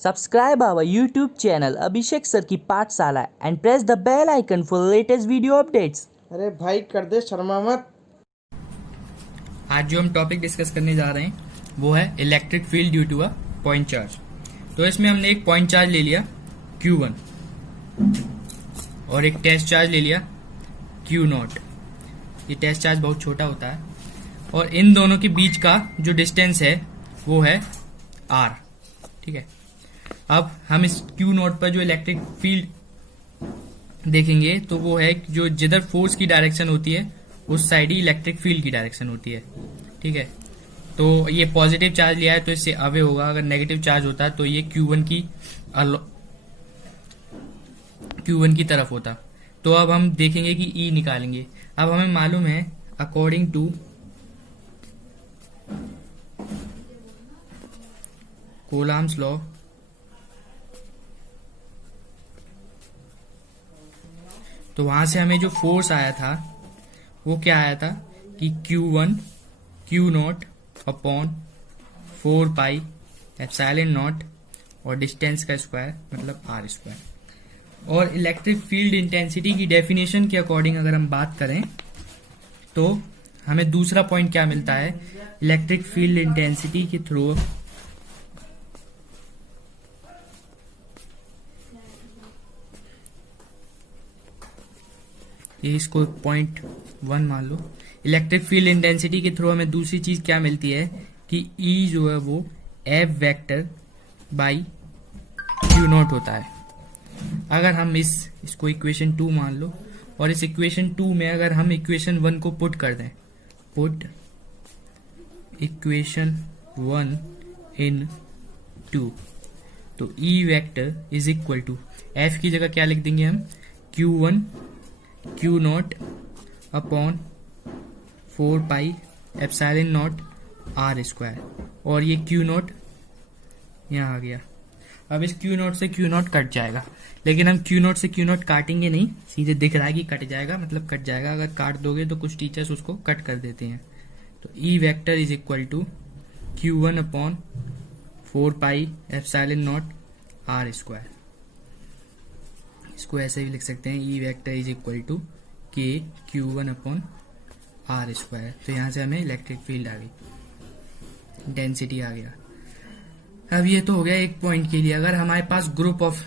Subscribe our YouTube channel Abhishek Sir की पाठशाला and press the bell icon for latest video updates. अरे भाई कर दे, शर्मा मत। आज जो हम टॉपिक डिस्कस करने जा रहे हैं वो है electric field due to a point charge. तो इसमें हमने एक पॉइंट चार्ज ले लिया Q1 और एक टेस्ट चार्ज ले लिया Q0। ये टेस्ट चार्ज बहुत छोटा होता है और इन दोनों के बीच का जो डिस्टेंस है वो है R। ठीक है, अब हम इस Q0 पर जो इलेक्ट्रिक फील्ड देखेंगे तो वो है जो जिधर फोर्स की डायरेक्शन होती है उस साइड ही इलेक्ट्रिक फील्ड की डायरेक्शन होती है। ठीक है, तो ये पॉजिटिव चार्ज लिया है तो इससे अवे होगा, अगर नेगेटिव चार्ज होता तो ये Q1 की तरफ होता। तो अब हम देखेंगे कि E निकालेंगे। अब हमें मालूम है अकॉर्डिंग टू कूलम्ब्स लॉ तो वहां से हमें जो फोर्स आया था वो क्या आया था कि Q1 Q0 upon 4 pi epsilon not और डिस्टेंस का स्क्वायर मतलब R स्क्वायर। और इलेक्ट्रिक फील्ड इंटेंसिटी की डेफिनेशन के अकॉर्डिंग अगर हम बात करें तो हमें दूसरा पॉइंट क्या मिलता है, इलेक्ट्रिक फील्ड इंटेंसिटी के थ्रू ये इसको 0.1 मान लो। इलेक्ट्रिक फील्ड इंटेंसिटी के थ्रू हमें दूसरी चीज क्या मिलती है कि E जो है वो F वेक्टर बाई Q0 होता है। अगर हम इसको इक्वेशन 2 मान लो और इस इक्वेशन 2 में अगर हम इक्वेशन 1 को पुट कर दें, पुट इक्वेशन 1 इन 2, तो E vector is equal to F की जगह क्या लिख देंगे हम Q1 Q0 upon 4 pi epsilon naught R square और ये Q0 यहाँ आ गया। अब इस Q0 से Q0 कट जाएगा, लेकिन हम Q0 से Q0 काटेंगे नहीं, सीधे दिख रहा है कि कट जाएगा मतलब कट जाएगा। अगर काट दोगे तो कुछ टीचर्स उसको कट कर देते हैं। तो E vector is equal to Q1 upon 4 pi epsilon naught R square. इसको ऐसे भी लिख सकते हैं E vector is equal to K Q1 upon R square. तो यहाँ से हमें इलेक्ट्रिक फील्ड आ गई, डेंसिटी आ गया। अब ये तो हो गया एक पॉइंट के लिए। अगर हमारे पास ग्रुप ऑफ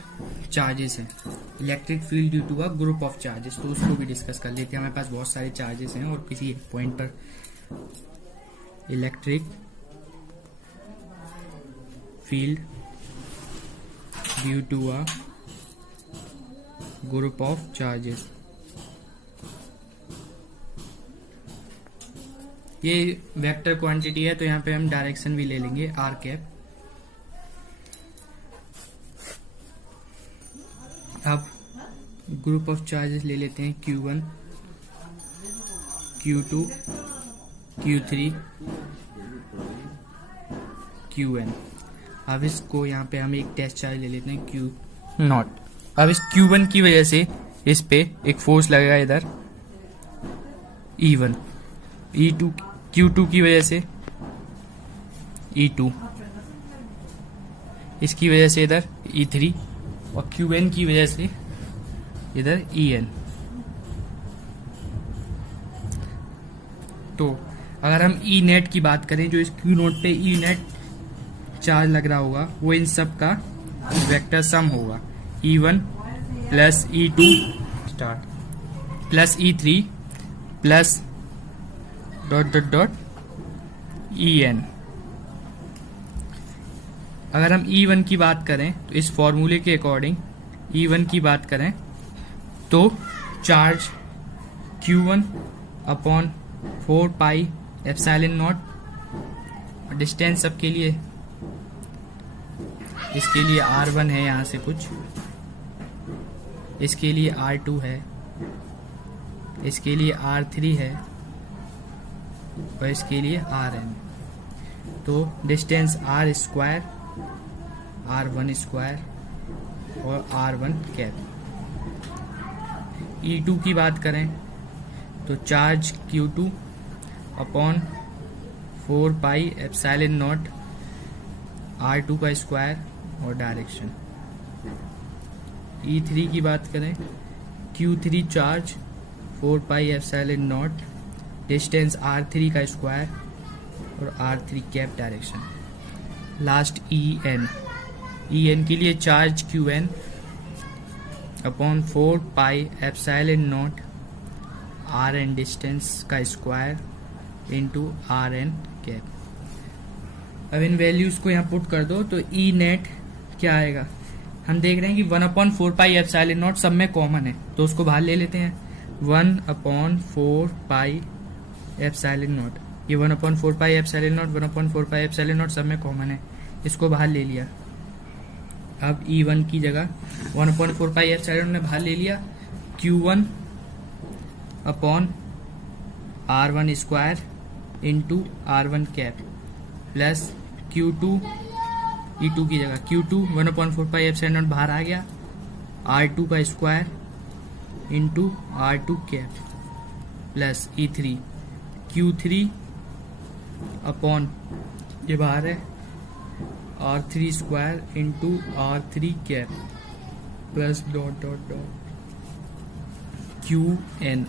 चार्जेस हैं, electric field due to a group of charges, तो उसको भी डिस्कस कर लेते हैं। हमारे पास बहुत सारे चार्जेस हैं और किसी एक पॉइंट पर electric field due to a group of charges, ये वेक्टर क्वांटिटी है तो यहाँ पे हम डायरेक्शन भी ले लेंगे R कैप। अब ग्रुप ऑफ चार्जेस ले लेते हैं Q1 Q2 Q3 Qn। अब इसको यहाँ पे हम एक टेस्ट चार्ज ले लेते हैं Q0। अब इस Q1 की वजह से इस पे एक फोर्स लगेगा इधर E1, E2 Q2 की वजह से E2, इसकी वजह से इधर E3 और Qn की वजह से इधर En। तो अगर हम E नेट की बात करें, जो इस Q0 पे E नेट चार्ज लग रहा होगा वो इन सब का वेक्टर सम होगा, E1 plus E2 start plus E3 plus dot dot dot En। अगर हम E1 की बात करें तो इस फॉर्मूले के अकॉर्डिंग E1 की बात करें तो charge Q1 upon 4 pi epsilon not, distance सबके लिए, इसके लिए R1 है, यहाँ से कुछ, इसके लिए R2 है, इसके लिए R3 है और इसके लिए Rn। तो distance R square, R1 square और R1 कैप। E2 की बात करें तो charge Q2 upon 4 pi epsilon not R2 का स्क्वायर और डायरेक्शन। E3 की बात करें, Q3 charge 4 pi epsilon not, distance R3 का स्क्वायर और R3 cap direction. Last EN के लिए charge QN upon 4 pi epsilon not RN distance का स्क्वायर इंटू RN कैप। अब इन वैल्यूज को यहाँ पुट कर दो तो E नेट क्या आएगा, हम देख रहे हैं कि 1/4 पाई एप्सिलॉन नॉट सब में कॉमन है तो उसको बाहर ले लेते हैं। 1/4 पाई एप्सिलॉन नॉट, ये 1/4 पाई epsilon not 1/4 pi epsilon not सब में कॉमन है, इसको बाहर ले लिया। अब E1 की जगह 1/4 पाई एप्सिलॉन ने बाहर ले लिया, Q1 upon R1 square into R1 cap plus Q2 E2 की जगह Q2 1/4 पाई एप्सिलॉन नॉट बाहर आ गया, R2 का square into R2 cap plus E3 Q3 upon ये बाहर है R3 square into R3 cap plus dot dot dot QN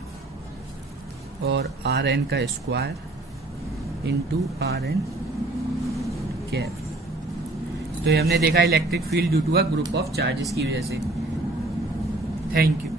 और RN का स्क्वायर इंटू RN कैप। तो ये हमने देखा electric field due to a group of charges की वजह से। Thank you.